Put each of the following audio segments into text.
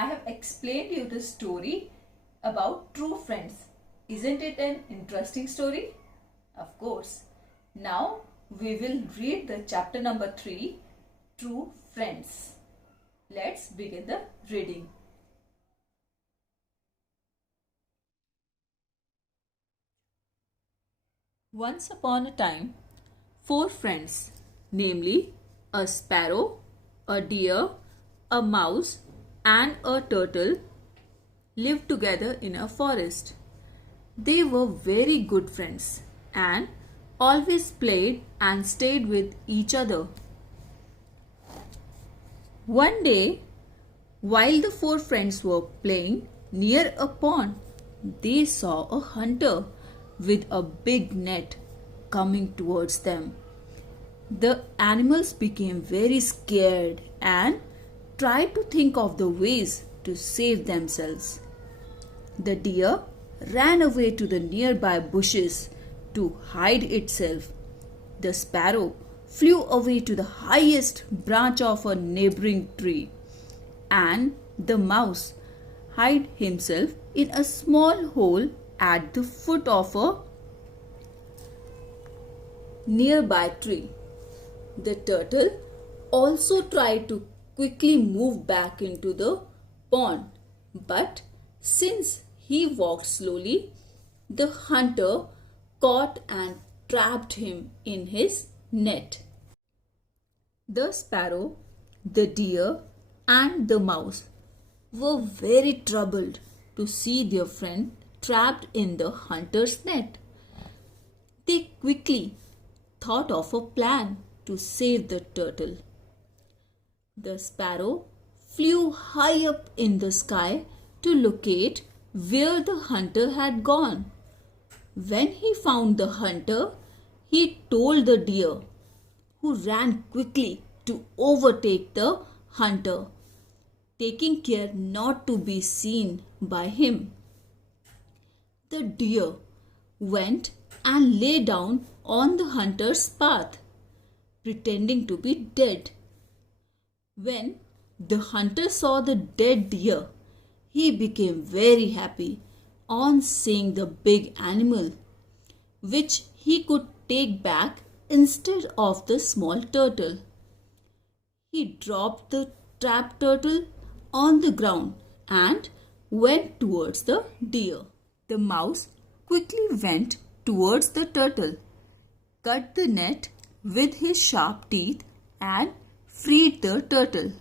I have explained you the story about true friends. Isn't it an interesting story? Of course. Now we will read the chapter number 3, True Friends. Let's begin the reading. Once upon a time, 4 friends, namely a sparrow, a deer, a mouse, and a turtle, lived together in a forest. They were very good friends and always played and stayed with each other. One day, while the 4 friends were playing near a pond, they saw a hunter with a big net coming towards them. The animals became very scared and tried to think of the ways to save themselves. The deer ran away to the nearby bushes to hide itself. The sparrow flew away to the highest branch of a neighboring tree, and the mouse hid himself in a small hole at the foot of a nearby tree. The turtle also tried to quickly move back into the pond, but since he walked slowly, the hunter caught and trapped him in his net. The sparrow, the deer, and the mouse were very troubled to see their friend trapped in the hunter's net. They quickly thought of a plan to save the turtle. The sparrow flew high up in the sky to locate where the hunter had gone. When he found the hunter, he told the deer, who ran quickly to overtake the hunter, taking care not to be seen by him. The deer went and lay down on the hunter's path, pretending to be dead. When the hunter saw the dead deer, he became very happy on seeing the big animal, which he could take back instead of the small turtle. He dropped the trapped turtle on the ground and went towards the deer. The mouse quickly went towards the turtle, cut the net with his sharp teeth, and freed the turtle.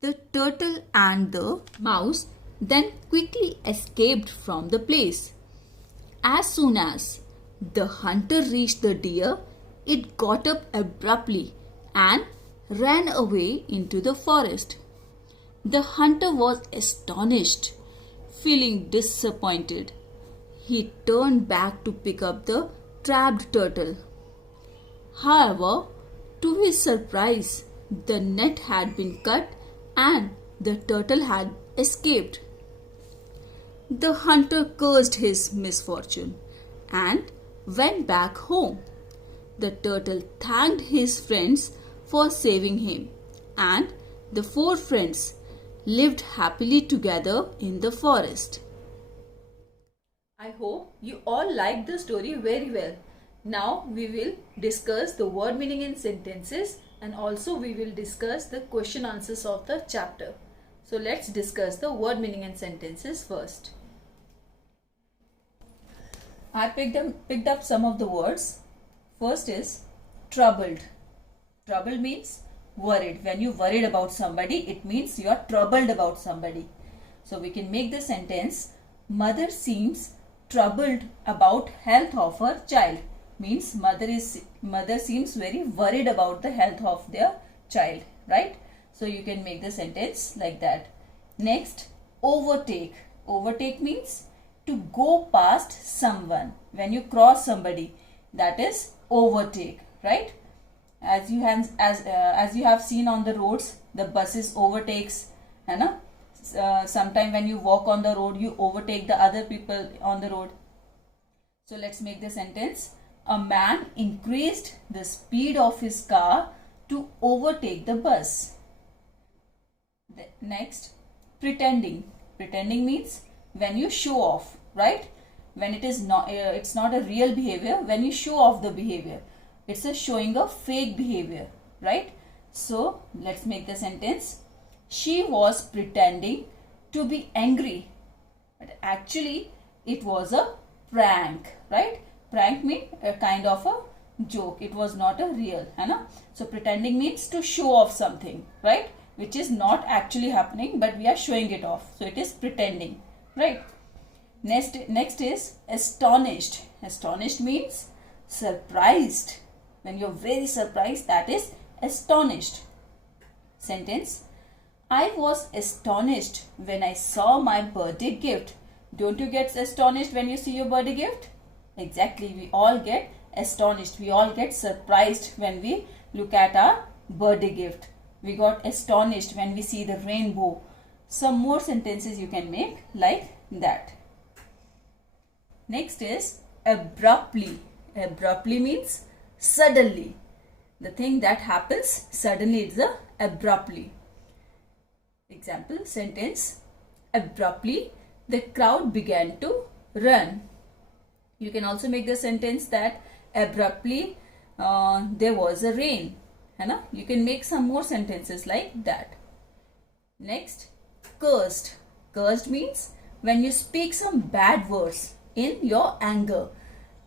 The turtle and the mouse then quickly escaped from the place. As soon as the hunter reached the deer, it got up abruptly and ran away into the forest. The hunter was astonished, feeling disappointed. He turned back to pick up the trapped turtle. However, to his surprise, the net had been cut and the turtle had escaped. The hunter cursed his misfortune and went back home. The turtle thanked his friends for saving him, and the 4 friends lived happily together in the forest. I hope you all liked the story very well. Now we will discuss the word meaning in sentences, and also we will discuss the question answers of the chapter. So let's discuss the word meaning in sentences first. I picked up some of the words. First is troubled. Troubled means worried. When you worried about somebody, it means you are troubled about somebody. So we can make the sentence, mother seems troubled about health of her child. Means mother seems very worried about the health of their child, right? So you can make the sentence like that. Next, overtake. Overtake means to go past someone. When you cross somebody, that is overtake, right? As you have seen on the roads, the buses overtakes, sometime when you walk on the road, you overtake the other people on the road. So let's make the sentence. A man increased the speed of his car to overtake the bus. Next, pretending. Pretending means when you show off, right? When it is not, it's not a real behavior. When you show off the behavior, it's a showing of fake behavior, right? So let's make the sentence. She was pretending to be angry, but actually it was a prank, right? Prank means a kind of a joke. It was not a real, है ना? So pretending means to show off something, right? Which is not actually happening, but we are showing it off. So it is pretending, right? Next is astonished. Astonished means surprised. When you're very surprised, that is astonished. Sentence. I was astonished when I saw my birthday gift. Don't you get astonished when you see your birthday gift? Exactly. We all get astonished. We all get surprised when we look at our birthday gift. We got astonished when we see the rainbow. Some more sentences you can make like that. Next is abruptly. Abruptly means suddenly. The thing that happens suddenly is the abruptly. Example sentence. Abruptly the crowd began to run. You can also make the sentence that abruptly there was a rain. है ना? You can make some more sentences like that. Next, cursed. Cursed means when you speak some bad words in your anger.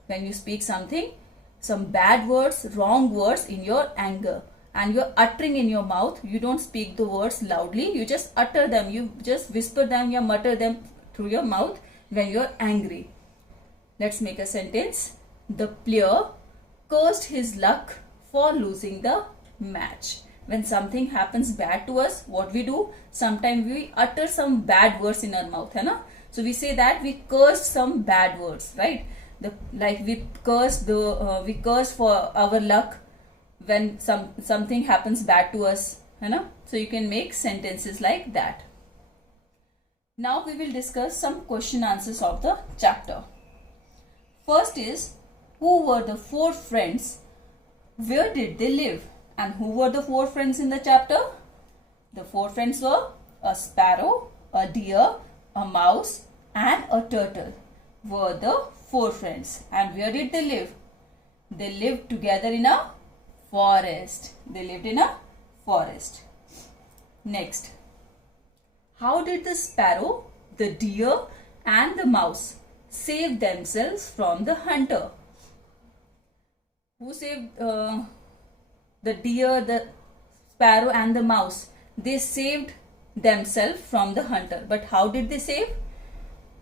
When you speak something, some bad words, wrong words in your anger, and you're uttering in your mouth, you don't speak the words loudly, you just utter them, you just whisper them, you mutter them through your mouth when you're angry. Let's make a sentence. The player cursed his luck for losing the match. When something happens bad to us, what we do? Sometimes we utter some bad words in our mouth, है ना? So we say that we cursed some bad words, right? Like we cursed for our luck when something happens bad to us, है ना? So you can make sentences like that. Now we will discuss some question answers of the chapter. First is, who were the four friends? Where did they live? And who were the four friends in the chapter? The four friends were a sparrow, a deer, a mouse and a turtle were the four friends. And where did they live? They lived together in a forest. They lived in a forest. Next, how did the sparrow, the deer and the mouse save themselves from the hunter? Who saved the deer, the sparrow and the mouse? They saved themselves from the hunter. But how did they save?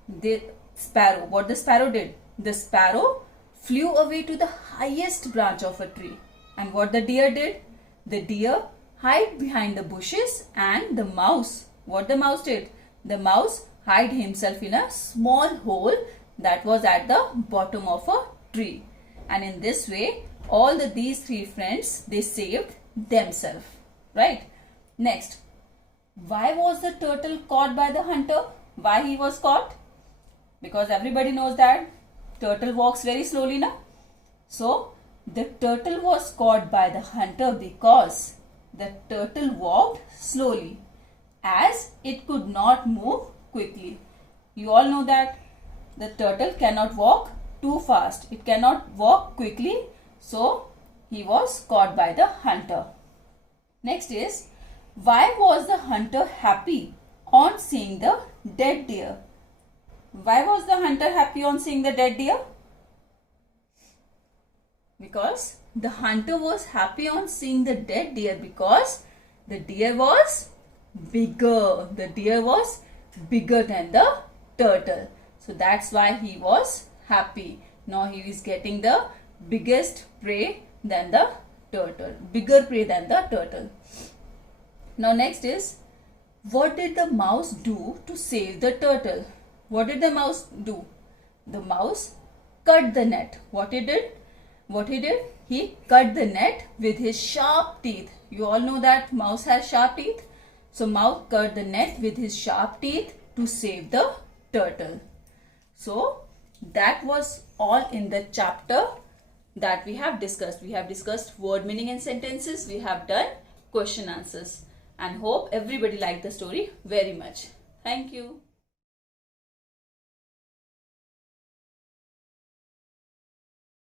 The sparrow. What the sparrow did? The sparrow flew away to the highest branch of a tree. And what the deer did? The deer hid behind the bushes. And the mouse, what the mouse did? The mouse hid himself in a small hole that was at the bottom of a tree. And in this way, all these three friends, they saved themselves, right? Next, why was the turtle caught by the hunter? Why he was caught? Because everybody knows that turtle walks very slowly, na? So the turtle was caught by the hunter because the turtle walked slowly, as it could not move quickly. You all know that the turtle cannot walk too fast. It cannot walk quickly. So he was caught by the hunter. Next is, why was the hunter happy on seeing the dead deer? Why was the hunter happy on seeing the dead deer? Because the hunter was happy on seeing the dead deer because the deer was bigger. The deer was bigger than the turtle. So that's why he was happy. Now he is getting the biggest prey than the turtle. Bigger prey than the turtle. Now next is, what did the mouse do to save the turtle? What did the mouse do? The mouse cut the net. What he did? He cut the net with his sharp teeth. You all know that mouse has sharp teeth. So mouse cut the net with his sharp teeth to save the turtle. So that was all in the chapter that we have discussed. We have discussed word meaning and sentences. We have done question answers. And hope everybody liked the story very much. Thank you.